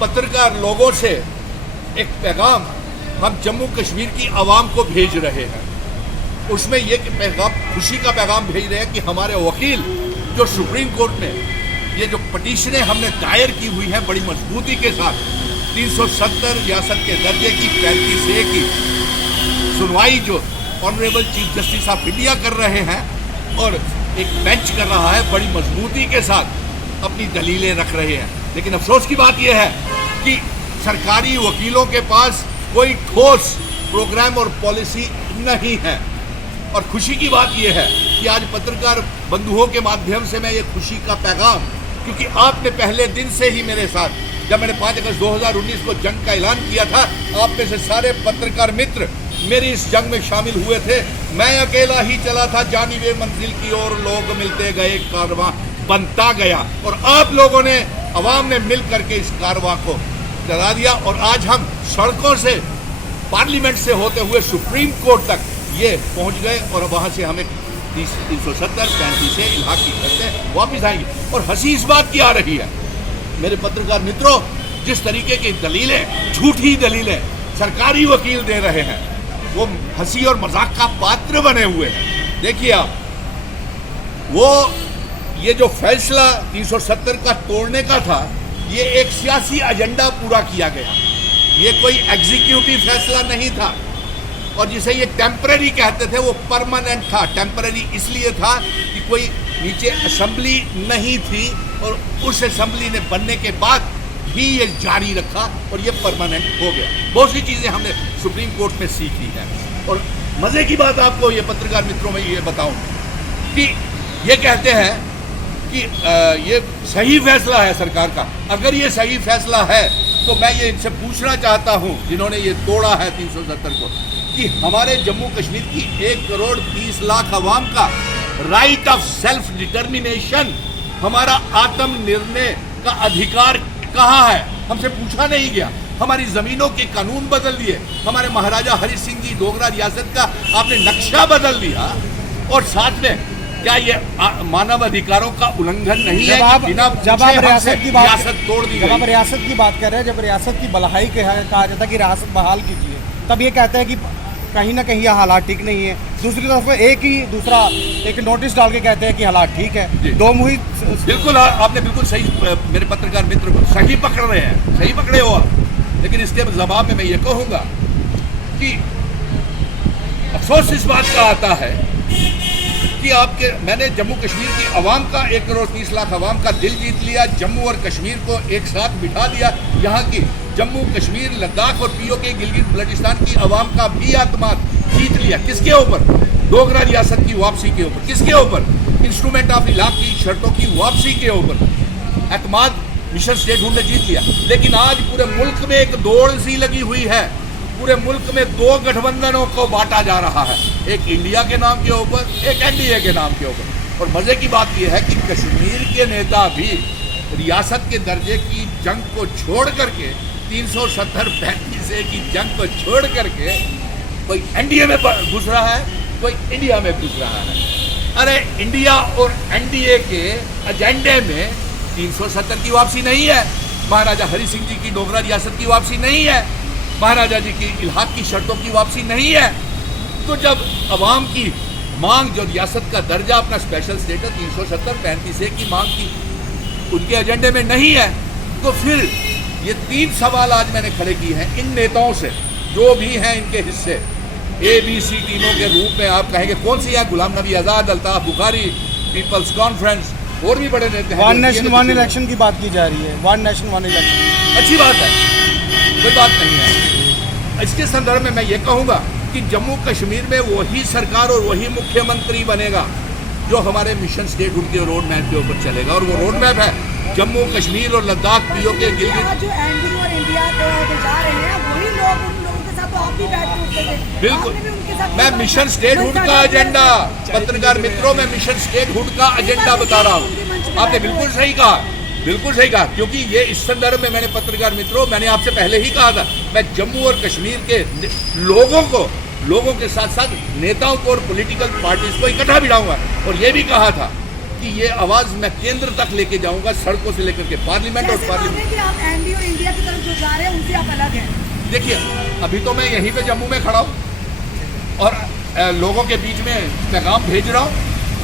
पत्रकार लोगों से एक पैगाम हम जम्मू कश्मीर की आवाम को भेज रहे हैं। उसमें ये पैगाम, खुशी का पैगाम भेज रहे हैं कि हमारे वकील जो सुप्रीम कोर्ट में ये जो पटिशनें हमने दायर की हुई हैं बड़ी मजबूती के साथ, 370 रियासत के दर्जे की 35A की सुनवाई जो honourable chief justice of India कर रहे हैं और एक बेंच कर रहा है, बड़ी मजबूती के साथ अपनी दलीलें रख रहे हैं। लेकिन अफसोस की बात यह है कि सरकारी वकीलों के पास कोई ठोस प्रोग्राम और पॉलिसी नहीं है। और खुशी की बात यह है कि आज पत्रकार बंधुओं के माध्यम से मैं ये खुशी का पैगाम, क्योंकि आपने पहले दिन से ही मेरे साथ, जब मैंने 5 अगस्त 2019 को जंग का ऐलान किया था, आप में से सारे पत्रकार मित्र मेरी इस जंग में शामिल हुए थे। मैं अकेला ही चला था जानिबे मंजिल की ओर, लोग मिलते गए, कारवां बनता गया और आप लोगों ने, अवाम ने मिल करके इस कारवां को चला दिया। और आज हम सड़कों से, पार्लियामेंट से होते हुए सुप्रीम कोर्ट तक ये पहुंच गए और वहां से हमें 370 35A इलाहा की शर्तें वापिस आएंगी। और हंसी इस बात की आ रही है मेरे पत्रकार मित्रों, जिस तरीके की दलीलें, झूठी दलीलें सरकारी वकील दे रहे हैं, वो हंसी और मजाक का पात्र बने हुए हैं। देखिए आप, वो ये जो फैसला 370 का तोड़ने का था, ये एक सियासी एजेंडा पूरा किया गया, ये कोई एग्जीक्यूटिव फैसला नहीं था। और जिसे ये टेम्पररी कहते थे वो परमानेंट था। टेम्पररी इसलिए था कि कोई नीचे असेंबली नहीं थी और उस असेंबली ने बनने के बाद भी ये जारी रखा और ये परमानेंट हो गया। बहुत सी चीज़ें हमने सुप्रीम कोर्ट में सीखी है। और मज़े की बात आपको ये पत्रकार मित्रों में ये बताऊं कि ये कहते हैं कि ये सही फैसला है सरकार का। अगर ये सही फैसला है तो मैं ये इनसे पूछना चाहता हूँ, जिन्होंने ये तोड़ा है 370 को, कि हमारे जम्मू कश्मीर की 1 करोड़ 30 लाख आवाम का राइट ऑफ सेल्फ डिटर्मिनेशन, हमारा आत्मनिर्णय का अधिकार कहाँ है? हमसे पूछा नहीं गया। हमारी जमीनों के कानून बदल दिए, हमारे महाराजा हरि सिंह जी डोगरा रियासत का आपने नक्शा बदल दिया। और साथ में क्या ये मानव अधिकारों का उल्लंघन नहीं है? जब आप रियासत की बात, रियासत तोड़ दी, जब आप रियासत की बात कर रहे हैं, जब रियासत की बहाली कहा जाता है कि रियासत बहाल कीजिए, तब ये कहते हैं कि कहीं ना कहीं ये हालात ठीक नहीं है। दूसरी तरफ एक नोटिस डाल के कहते हैं कि हालात ठीक है। दो मुही बिल्कुल, आपने बिल्कुल सही, मेरे पत्रकार मित्र सही पकड़ रहे हैं, सही पकड़े हो आप। लेकिन इसके जवाब में मैं ये कहूँगा कि अफसोस इस बात का आता है कि मैंने जम्मू कश्मीर की आवाम का, 1 करोड़ 30 लाख आवाम का दिल जीत लिया। जम्मू और कश्मीर को एक साथ बिठा दिया। यहाँ की जम्मू कश्मीर, लद्दाख और पीओके गिलगित बल्टिस्तान की आवाम का भी आत्मात जीत लिया। किसके ऊपर? डोगरा रियासत की वापसी के ऊपर। किसके ऊपर? इंस्ट्रूमेंट ऑफ इलाहा की शर्तों की वापसी के ऊपर एतमाद मिशन स्टेटहुड ने जीत लिया। लेकिन आज पूरे मुल्क में एक दौड़ सी लगी हुई है। पूरे मुल्क में 2 गठबंधनों को बांटा जा रहा है, एक इंडिया के नाम के ऊपर, एक एनडीए के नाम के ऊपर। और मजे की बात यह है कि कश्मीर के नेता भी रियासत के दर्जे की जंग को छोड़ करके, 370 35A की जंग को छोड़ करके कोई एनडीए में घुस रहा है, कोई इंडिया में घुस रहा है। अरे इंडिया और एनडीए के एजेंडे में 370 की वापसी नहीं है, महाराजा हरि सिंह जी की डोगरा रियासत की वापसी नहीं है, महाराजा जी की इलाहा की शर्तों की वापसी नहीं है। तो जब अवाम की मांग, जो रियासत का दर्जा, अपना स्पेशल स्टेटस 370 35A की मांग की उनके एजेंडे में नहीं है, तो फिर ये 3 सवाल आज मैंने खड़े किए हैं इन नेताओं से, जो भी हैं इनके हिस्से ABC टीमों के रूप में। आप कहेंगे कौन सी है? गुलाम नबी आज़ाद, अल्ताफ बुखारी, पीपल्स कॉन्फ्रेंस, और भी बड़े नेता हैं। 1 नेशन 1 इलेक्शन की बात की जा रही है। 1 नेशन 1 इलेक्शन अच्छी बात है, कोई बात नहीं है। इसके संदर्भ में मैं ये कहूँगा कि जम्मू कश्मीर में वही सरकार और वही मुख्यमंत्री बनेगा जो हमारे मिशन स्टेटहुड के रोड मैप के ऊपर चलेगा। और वो रोड मैप है जम्मू कश्मीर और लद्दाख, पीओके गिलगित। जो एनडीए और इंडिया जा रहे हैं वही लोग, उन लोगों के साथ तो आप भी बैठ के उठते थे। बिल्कुल, मैं मिशन स्टेटहुड का एजेंडा, पत्रकार मित्रों, मैं मिशन स्टेटहुड का एजेंडा बता रहा हूँ। आपने बिल्कुल सही कहा, बिल्कुल सही कहा, क्योंकि ये इस संदर्भ में मैंने पत्रकार मित्रों, मैंने आपसे पहले ही कहा था, मैं जम्मू और कश्मीर के लोगों के साथ साथ नेताओं को और पॉलिटिकल पार्टीज को इकट्ठा बिठाऊंगा। और ये भी कहा था कि ये आवाज़ मैं केंद्र तक लेके जाऊंगा, सड़कों से लेकर के पार्लियामेंट और आप एनडीए और इंडिया की देखिए अभी तो मैं यहीं पे जम्मू में खड़ा हूँ और लोगों के बीच में पैगाम भेज रहा हूँ,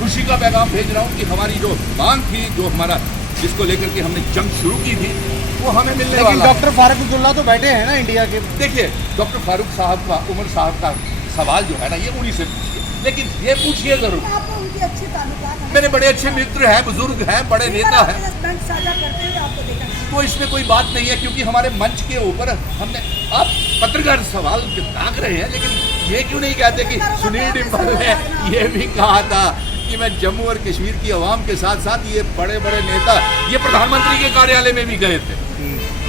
खुशी का पैगाम भेज रहा हूँ कि हमारी जो मांग थी, जो हमारा जिसको लेकर के हमने जंग शुरू की थी, वो हमें मिलने लेकिन वाला है। डॉक्टर फारूक अब्दुल्ला तो बैठे हैं ना इंडिया के। देखिए डॉक्टर फारूक साहब का, उमर साहब का सवाल जो है ना, ये उन्हीं से पूछिए, लेकिन ये पूछिए जरूर। आपको उनकी अच्छी ताल्लुकात हैं। मेरे बड़े अच्छे मित्र हैं, बुजुर्ग हैं, बड़े नेता हैं, मंच साझा करते हुए आपको देखा। तो इसमें कोई बात नहीं है, क्योंकि हमारे मंच के ऊपर हमने, आप पत्रकार सवाल ताक रहे हैं, लेकिन ये क्यों नहीं कहते कि सुनील डिम्पल ने ये भी कहा था कि मैं जम्मू और कश्मीर की आवाम के साथ साथ ये बड़े बड़े नेता, ये प्रधानमंत्री के कार्यालय में भी गए थे,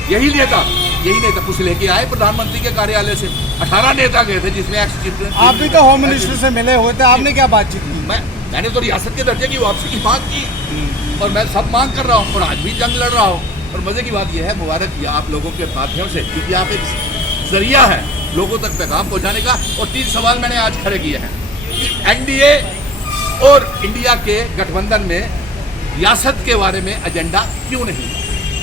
यही नेता कुछ लेके आए प्रधानमंत्री के कार्यालय से, 18 नेता गए थे, जिसमें आप भी तो होम मिनिस्टर से मिले हुए थे, आपने क्या बातचीत की? मैंने तो रियासत के दर्जे की वापसी की मांग की और मैं सब मांग कर रहा हूँ और आज भी जंग लड़ रहा हूँ। और मजे की बात यह है, मुबारक किया आप लोगों के माध्यम से, क्योंकि आप एक जरिया है लोगों तक पैगाम पहुँचाने का। और 3 सवाल मैंने आज खड़े किए हैं कि एनडीए और इंडिया के गठबंधन में रियासत के बारे में एजेंडा क्यों नहीं।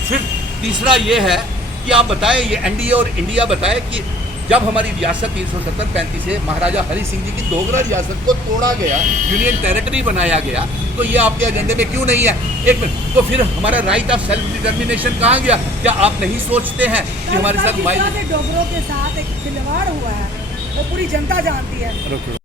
फिर तीसरा ये है कि आप बताएं, ये एनडीए और इंडिया बताए कि जब हमारी रियासत 370-35 से महाराजा हरि सिंह जी की डोगरा रियासत को तोड़ा गया, यूनियन टेरिटरी बनाया गया, तो ये आपके एजेंडे में क्यों नहीं है? एक मिनट, तो फिर हमारा राइट ऑफ सेल्फ डिटर्मिनेशन कहाँ गया? क्या आप नहीं सोचते हैं कि हमारे साथ डोगरों के साथ एक खिलवाड़ हुआ है, वो पूरी जनता जानती है।